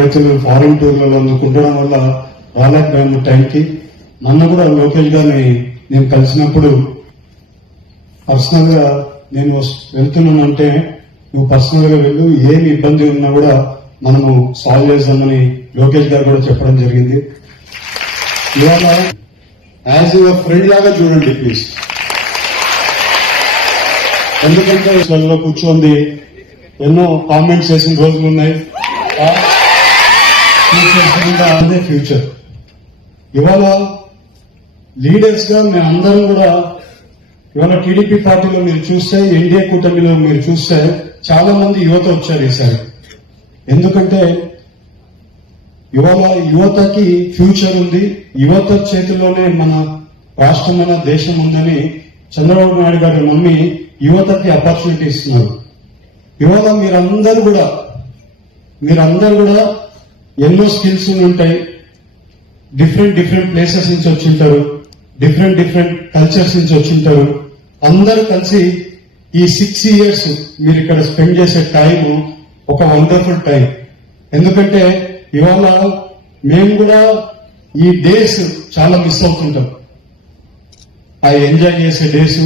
ఎక్కడైతే మేము ఫారిన్ టూర్లలో ఉండడం వల్ల రాలేకపోయాము టైంకి. నన్ను కూడా లోకేష్ గారిని నేను కలిసినప్పుడు పర్సనల్ గా నేను వెళ్తున్నాను అంటే నువ్వు పర్సనల్ గా వెళ్ళు, ఏమి ఇబ్బంది ఉన్నా కూడా మనము సాల్వ్ చేద్దామని లోకేష్ గారు కూడా చెప్పడం జరిగింది. ఇవాళ యాజ్ యువర్ ఫ్రెండ్ లాగా చూడండి ప్లీజ్. ఎందుకంటే ఇళ్లలో కూర్చోండి ఎన్నో కామెంట్స్ చేసిన రోజులు ఉన్నాయి. అదే ఫ్యూచర్. ఇవాళ లీడర్స్ గా మేమందరం కూడా ఇవాళ టీడీపీ పార్టీలో మీరు చూస్తే, ఎన్డీఏ కూటమిలో మీరు చూస్తే చాలా మంది యువత వచ్చారు ఈసారి. ఎందుకంటే ఇవాళ యువతకి ఫ్యూచర్ ఉంది, యువత చేతిలోనే మన రాష్ట్రం మన దేశం ఉందని చంద్రబాబు నాయుడు గారు నమ్మి యువతకి ఆపర్చునిటీ ఇస్తున్నారు. ఇవాళ మీరందరూ కూడా ఎన్నో స్కిల్స్ ఉంటాయి, డిఫరెంట్ ప్లేసెస్ నుంచి వచ్చింటారు, డిఫరెంట్ కల్చర్స్ నుంచి వచ్చింటారు. అందరూ కలిసి ఈ 6 years మీరు ఇక్కడ స్పెండ్ చేసే టైం ఒక వండర్ఫుల్ టైం. ఎందుకంటే ఇవాళ మేము కూడా ఈ డేస్ చాలా మిస్ అవుతుంటాం, ఆ ఎంజాయ్ చేసే డేస్.